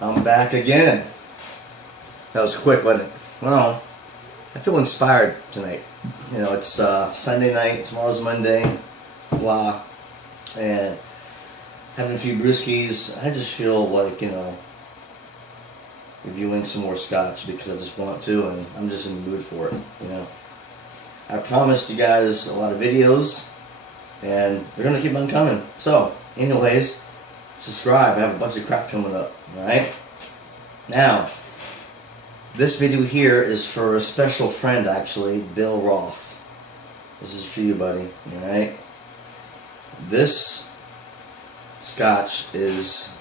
I'm back again. That was quick, wasn't it? Well, I feel inspired tonight. You know, it's Sunday night, tomorrow's Monday, blah, and having a few brewskis. I just feel like, you know, reviewing some more scotch because I just want to, and I'm just in the mood for it, you know. I promised you guys a lot of videos, and they're going to keep on coming. So, anyways, subscribe. I have a bunch of crap coming up, alright? Now, this video here is for a special friend, actually, Bill Roth. This is for you, buddy, alright? This scotch is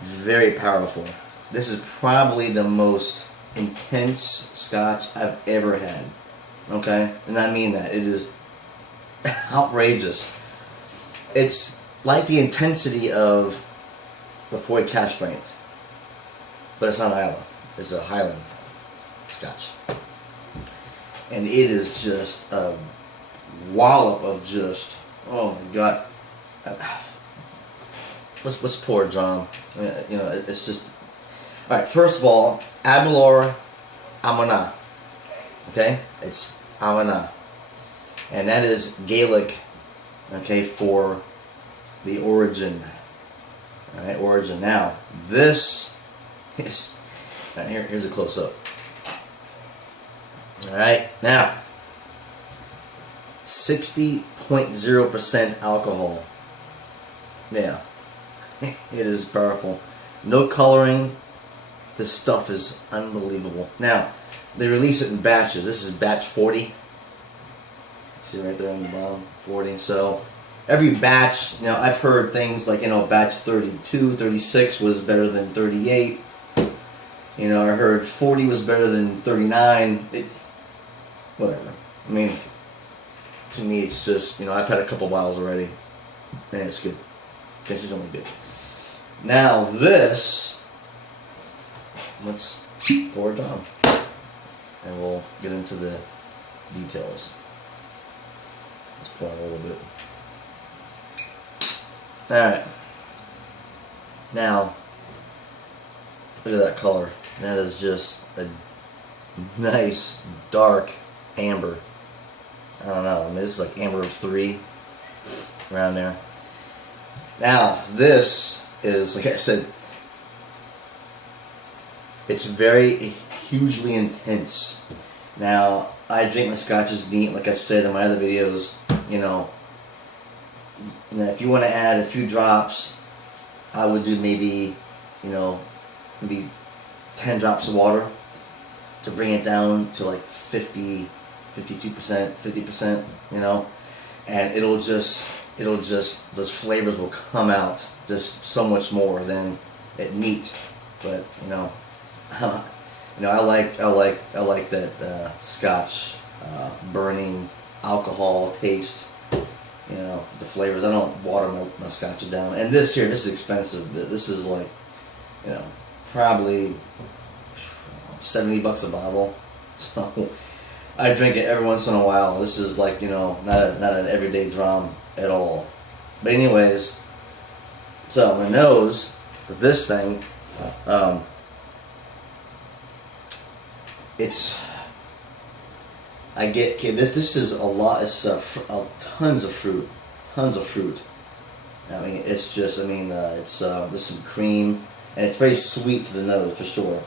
very powerful. This is probably the most intense scotch I've ever had, okay? And I mean that. It is outrageous. It's like the intensity of the Foy cash strength, but it's not Islay. It's a Highland scotch, and it is just a wallop of just, oh my god. Let's pour it, John. You know, it's just, all right. First of all, Aberlour A'Bunadh. Okay, it's A'Bunadh, and that is Gaelic, okay, for the origin. All right, origin. Now, this is, right, here's a close up. All right, now, 60.0% alcohol. Yeah, it is powerful. No coloring. This stuff is unbelievable. Now, they release it in batches. This is batch 40. See right there on the bottom, 40. So every batch, you know, I've heard things like, you know, batch 32, 36 was better than 38. You know, I heard 40 was better than 39. Whatever. I mean, to me, it's just, you know, I've had a couple vials already, and it's good. This is only good. Now this, let's pour it on, and we'll get into the details. Let's pour it a little bit. Alright. Now, look at that color. That is just a nice, dark amber. I don't know. I mean, this is like amber of 3, around there. Now, this is, like I said, it's very hugely intense. Now, I drink my scotches neat, like I said in my other videos. You know, if you want to add a few drops, I would do maybe, you know, maybe 10 drops of water to bring it down to like 50, 52%, 50%, you know, and it'll just, those flavors will come out just so much more than at neat. But, you know, I like that Scotch burning alcohol taste. You know, the flavors. I don't water my scotches down. And this here, this is expensive. This is like, you know, probably $70 a bottle. So I drink it every once in a while. This is like, you know, not an everyday dram at all. But anyways, so my nose with this thing, it's, I get, okay, this is a lot. It's tons of fruit, I mean, it's just, I mean, it's there's some cream, and it's very sweet to the nose for sure.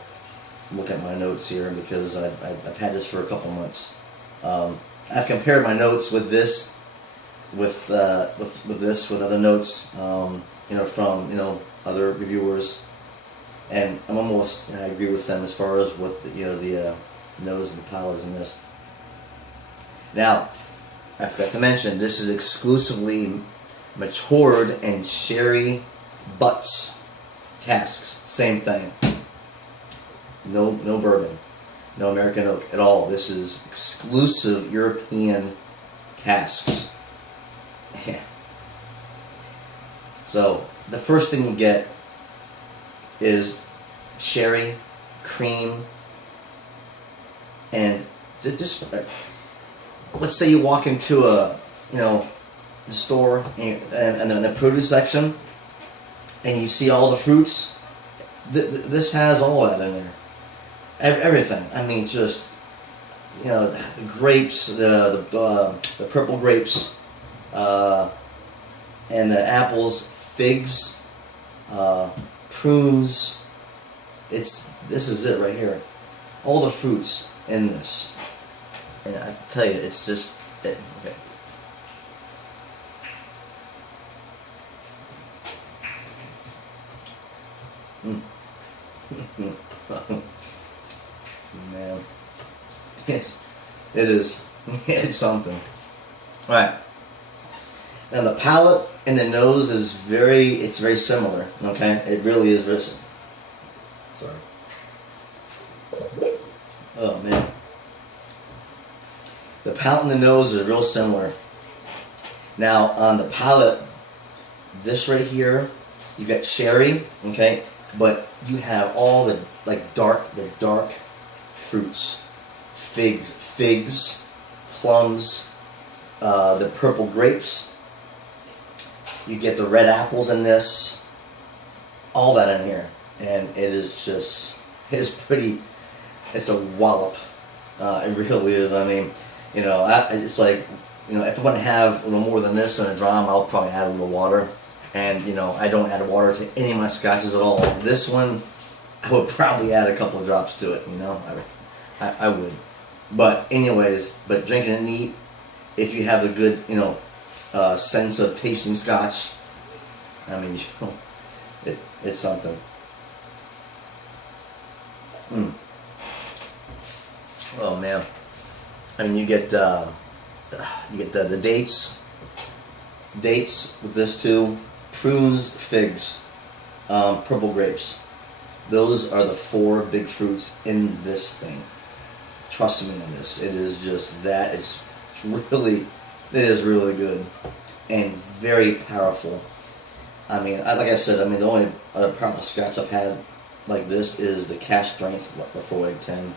Look at my notes here, because I've had this for a couple months. I've compared my notes with this, with other notes, you know, from, you know, other reviewers, and I agree with them as far as what the, you know, the nose and the palate in this. Now, I forgot to mention, this is exclusively matured in sherry butts casks. Same thing. No bourbon, no American oak at all. This is exclusive European casks. So the first thing you get is sherry, cream, and just, let's say you walk into a, you know, the store and the produce section, and you see all the fruits. This has all that in there. Everything. I mean, just, you know, the grapes, the purple grapes, and the apples, figs, prunes. This is it right here. All the fruits in this. And I tell you, it's just okay. Man, yes, it is. It's something. All right. Now the palate and the nose is very similar. Okay, it really is very similar. Sorry. Oh man. The palate and the nose is real similar. Now on the palate, this right here, you got sherry, okay, but you have all the dark fruits, figs, plums, the purple grapes. You get the red apples in this, all that in here, and it is just, it's a wallop. It really is. I mean, you know, it's like, you know, if I want to have a little more than this in a dram, I'll probably add a little water. And, you know, I don't add water to any of my scotches at all. This one, I would probably add a couple of drops to it, you know. I would. But anyways, drinking it neat, if you have a good, you know, sense of tasting scotch, I mean, you know, it's something. Oh man. I mean, you get the dates with this too, prunes, figs, purple grapes. Those are the 4 big fruits in this thing. Trust me on this. It is just that. It is really good and very powerful. I mean, like I said, I mean, the only other powerful scotch I've had like this is the Cask Strength Lafroig 10.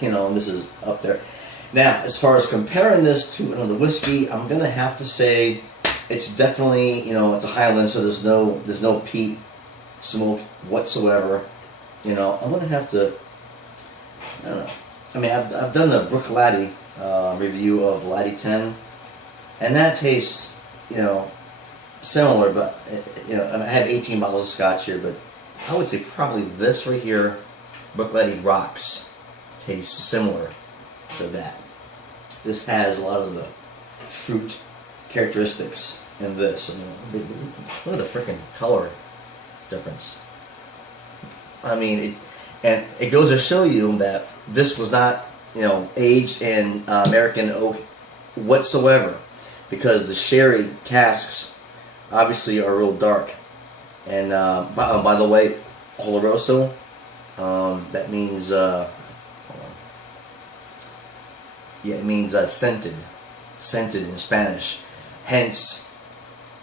You know, and this is up there. Now, as far as comparing this to another whiskey, I'm gonna have to say it's definitely, you know, it's a Highland, so there's no peat smoke whatsoever. You know, I'm gonna have to, I don't know. I mean, I've done the Brook Laddie review of Laddie 10, and that tastes, you know, similar, but you know, I have 18 bottles of scotch here, but I would say probably this right here, Brook Laddie Rocks, tastes similar to that. This has a lot of the fruit characteristics in this. I mean, look at the freaking color difference. I mean, it goes to show you that this was not, you know, aged in American oak whatsoever, because the sherry casks obviously are real dark. And by the way, Oloroso, that means yeah, it means scented in Spanish. Hence,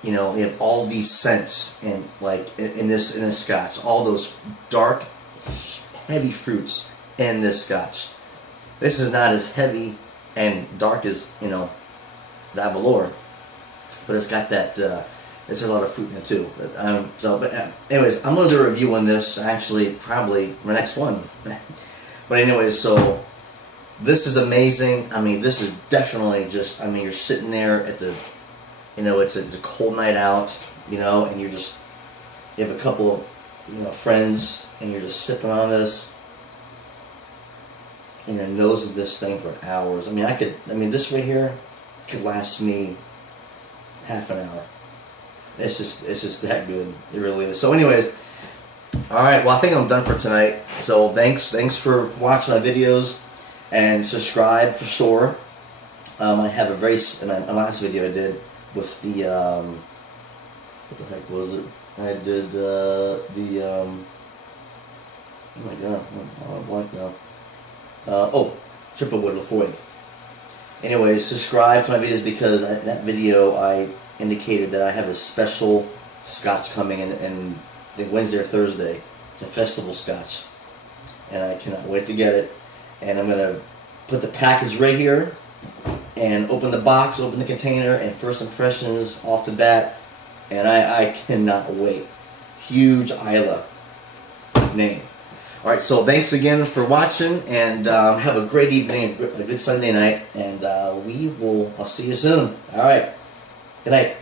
you know, we have all these scents in in this scotch, all those dark, heavy fruits in this scotch. This is not as heavy and dark as, you know, the Aberlour, but it's got that. There's a lot of fruit in it too. But anyways, I'm gonna do a review on this. Actually, probably my next one. But anyways, so. This is amazing. I mean, this is definitely just, I mean, you're sitting there at the, you know, it's a cold night out, you know, and you have a couple of, you know, friends, and you're just sipping on this, and you're nosing this thing for hours. I mean, this right here could last me half an hour. It's just that good. It really is. So anyways, alright, well, I think I'm done for tonight. So thanks for watching my videos. And subscribe for sure. I have a very, in my last video I did with the, what the heck was it? I did oh my god, I'm blank now. Triple Wood Lafroig. Anyways, subscribe to my videos, because in that video I indicated that I have a special scotch coming in I think Wednesday or Thursday. It's a festival scotch, and I cannot wait to get it. And I'm going to put the package right here and open the box, open the container, and first impressions off the bat, and I cannot wait. Huge Isla name. Alright, so thanks again for watching, and have a great evening, a good Sunday night, and I'll see you soon. Alright, good night.